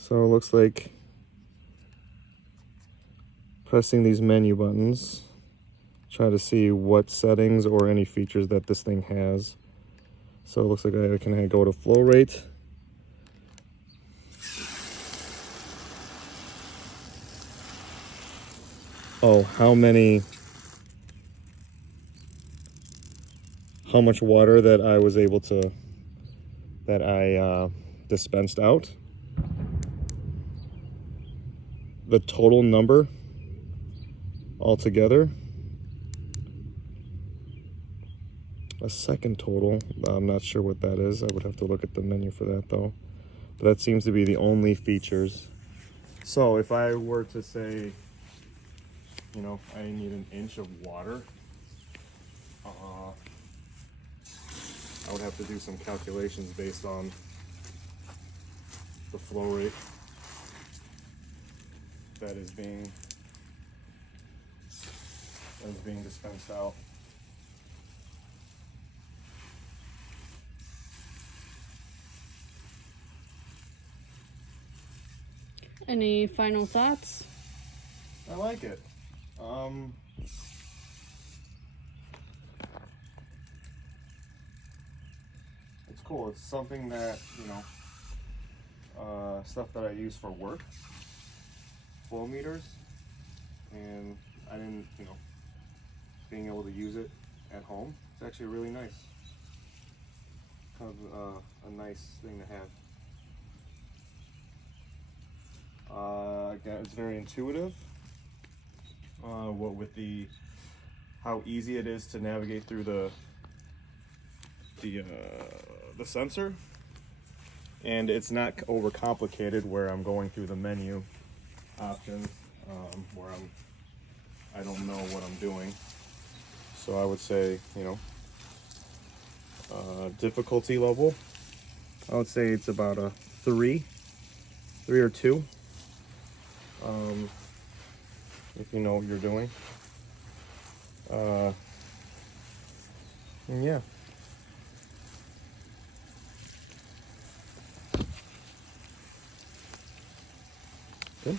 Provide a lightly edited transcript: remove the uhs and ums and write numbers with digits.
So it looks like pressing these menu buttons, try to see what settings or any features that this thing has. So it looks like I can go to flow rate. Oh, how much water that I was able to, that I dispensed out. The total number altogether. A second total, I'm not sure what that is. I would have to look at the menu for that though. But that seems to be the only features. So if I were to say, you know, I need an inch of water, I would have to do some calculations based on the flow rate that is being dispensed out. Any final thoughts? I like it. It's cool. It's something that, you know, stuff that I use for work, flow meters, and I didn't, you know, being able to use it at home. It's actually really nice. Kind of a nice thing to have. Again, it's very intuitive. What with how easy it is to navigate through the sensor, and it's not overcomplicated where I'm going through the menu options where I don't know what I'm doing. So I would say, you know, difficulty level, I would say it's about a 3 or 2. If you know what you're doing. And yeah. Good.